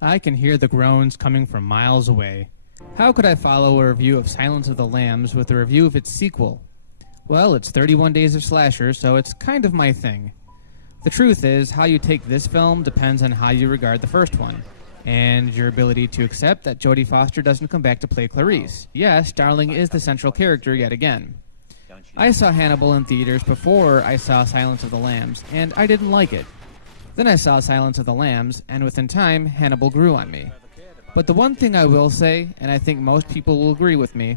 I can hear the groans coming from miles away. How could I follow a review of Silence of the Lambs with a review of its sequel? Well, it's 31 Days of Slasher, so it's kind of my thing. The truth is, how you take this film depends on how you regard the first one, and your ability to accept that Jodie Foster doesn't come back to play Clarice. Yes, Starling is the central character yet again. I saw Hannibal in theaters before I saw Silence of the Lambs, and I didn't like it. Then I saw Silence of the Lambs, and within time, Hannibal grew on me. But the one thing I will say, and I think most people will agree with me,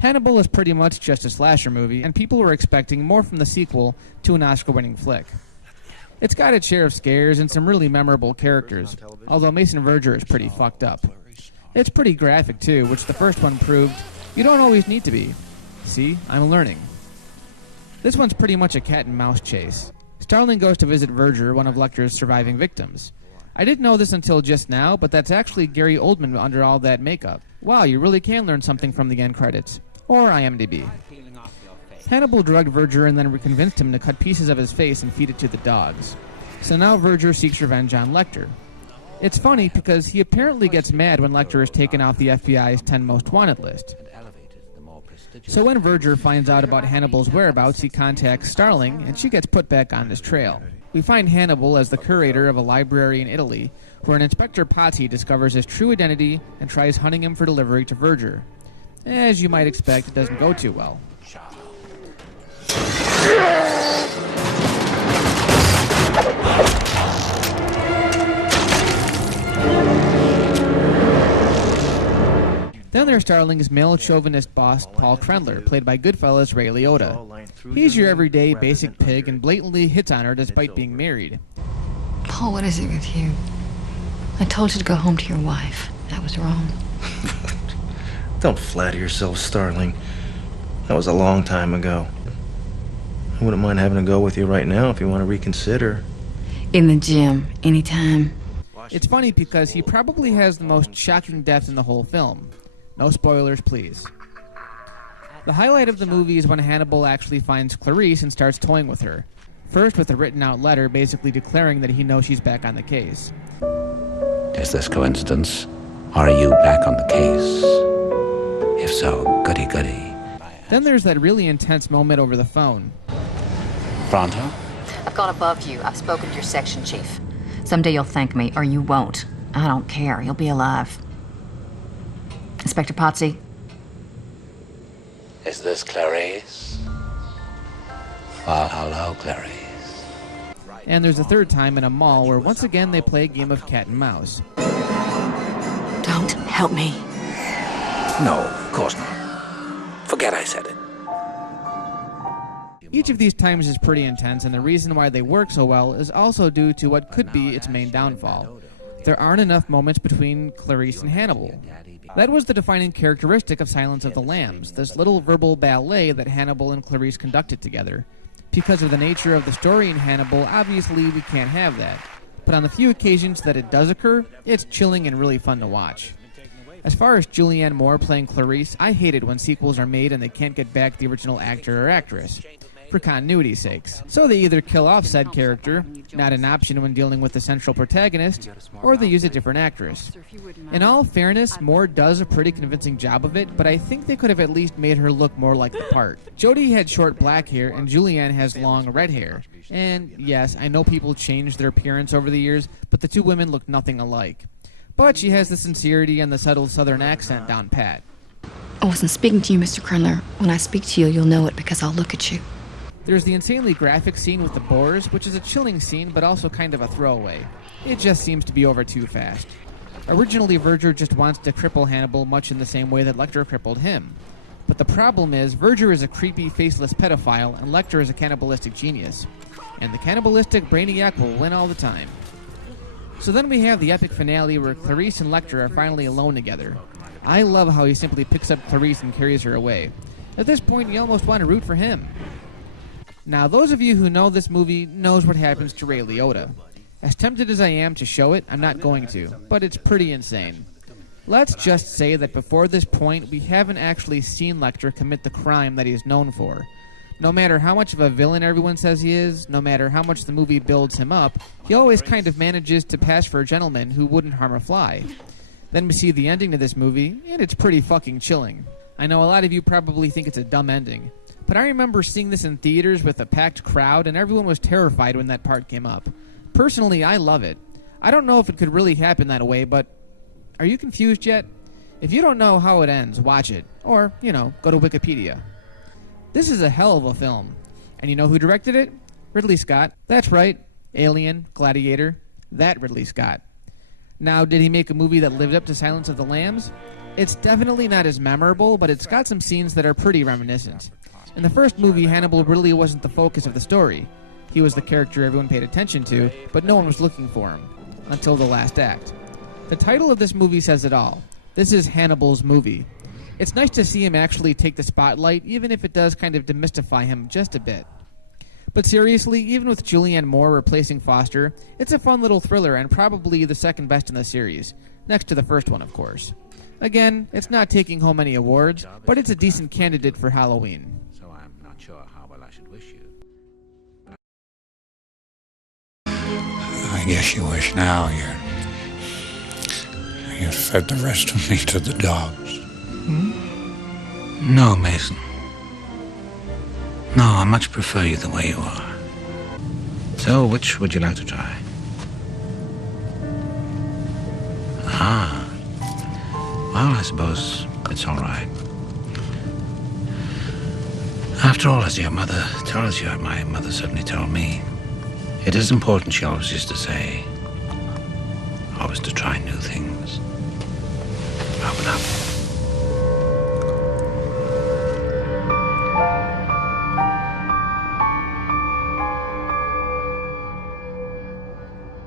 Hannibal is pretty much just a slasher movie, and people were expecting more from the sequel to an Oscar-winning flick. It's got its share of scares and some really memorable characters, although Mason Verger is pretty fucked up. It's pretty graphic too, which the first one proved you don't always need to be. See, I'm learning. This one's pretty much a cat and mouse chase. Starling goes to visit Verger, one of Lecter's surviving victims. I didn't know this until just now, but that's actually Gary Oldman under all that makeup. Wow, you really can learn something from the end credits. Or IMDb. Hannibal drugged Verger and then convinced him to cut pieces of his face and feed it to the dogs. So now Verger seeks revenge on Lecter. It's funny because he apparently gets mad when Lecter is taken off the FBI's 10 most wanted list. So when Verger finds out about Hannibal's whereabouts, he contacts Starling, and she gets put back on his trail. We find Hannibal as the curator of a library in Italy, where an Inspector Pazzi discovers his true identity and tries hunting him for delivery to Verger. As you might expect, it doesn't go too well. Then there's Starling's male chauvinist boss, Paul Krendler, played by Goodfellas Ray Liotta. He's your everyday basic pig and blatantly hits on her despite being married. Paul, what is it with you? I told you to go home to your wife. That was wrong. Don't flatter yourself, Starling. That was a long time ago. I wouldn't mind having a go with you right now if you want to reconsider. In the gym, anytime. It's funny because he probably has the most shocking death in the whole film. No spoilers, please. The highlight of the movie is when Hannibal actually finds Clarice and starts toying with her. First with a written-out letter basically declaring that he knows she's back on the case. Is this coincidence? Are you back on the case? If so, goody goody. Then there's that really intense moment over the phone. Pronto? I've gone above you. I've spoken to your section chief. Someday you'll thank me, or you won't. I don't care. You'll be alive. Inspector Pazzi? Is this Clarice? Well, hello, Clarice. And there's a third time in a mall where once again they play a game of cat and mouse. Don't help me. No, of course not. Forget I said it. Each of these times is pretty intense, and the reason why they work so well is also due to what could be its main downfall. There aren't enough moments between Clarice and Hannibal. That was the defining characteristic of Silence of the Lambs, this little verbal ballet that Hannibal and Clarice conducted together. Because of the nature of the story in Hannibal, obviously we can't have that. But on the few occasions that it does occur, it's chilling and really fun to watch. As far as Julianne Moore playing Clarice, I hate it when sequels are made and they can't get back the original actor or actress, for continuity's sakes. So they either kill off said character, not an option when dealing with the central protagonist, or they use a different actress. In all fairness, Moore does a pretty convincing job of it, but I think they could have at least made her look more like the part. Jodie had short black hair, and Julianne has long red hair. And yes, I know people changed their appearance over the years, but the two women look nothing alike. But she has the sincerity and the subtle southern accent down pat. I wasn't speaking to you, Mr. Krendler. When I speak to you, you'll know it because I'll look at you. There's the insanely graphic scene with the boars, which is a chilling scene, but also kind of a throwaway. It just seems to be over too fast. Originally, Verger just wants to cripple Hannibal much in the same way that Lecter crippled him. But the problem is, Verger is a creepy, faceless pedophile, and Lecter is a cannibalistic genius. And the cannibalistic brainiac will win all the time. So then we have the epic finale where Clarice and Lecter are finally alone together. I love how he simply picks up Clarice and carries her away. At this point, you almost want to root for him. Now, those of you who know this movie knows what happens to Ray Liotta. As tempted as I am to show it, I'm not going to, but it's pretty insane. Let's just say that before this point, we haven't actually seen Lecter commit the crime that he is known for. No matter how much of a villain everyone says he is, no matter how much the movie builds him up, he always kind of manages to pass for a gentleman who wouldn't harm a fly. Then we see the ending to this movie, and it's pretty fucking chilling. I know a lot of you probably think it's a dumb ending, but I remember seeing this in theaters with a packed crowd, and everyone was terrified when that part came up. Personally, I love it. I don't know if it could really happen that way, but are you confused yet? If you don't know how it ends, watch it. Or, go to Wikipedia. This is a hell of a film. And you know who directed it? Ridley Scott. That's right. Alien, Gladiator. That Ridley Scott. Now, did he make a movie that lived up to Silence of the Lambs? It's definitely not as memorable, but it's got some scenes that are pretty reminiscent. In the first movie, Hannibal really wasn't the focus of the story. He was the character everyone paid attention to, but no one was looking for him. Until the last act. The title of this movie says it all. This is Hannibal's movie. It's nice to see him actually take the spotlight, even if it does kind of demystify him just a bit. But seriously, even with Julianne Moore replacing Foster, it's a fun little thriller and probably the second best in the series, next to the first one, of course. Again, it's not taking home any awards, but it's a decent candidate for Halloween. So I'm not sure how well I should wish you. I guess you wish now you fed the rest of me to the dogs. No, Mason. No, I much prefer you the way you are. So, which would you like to try? Ah. Well, I suppose it's all right. After all, as your mother tells you, my mother certainly told me, it is important, she always used to say, always to try new things. Open up.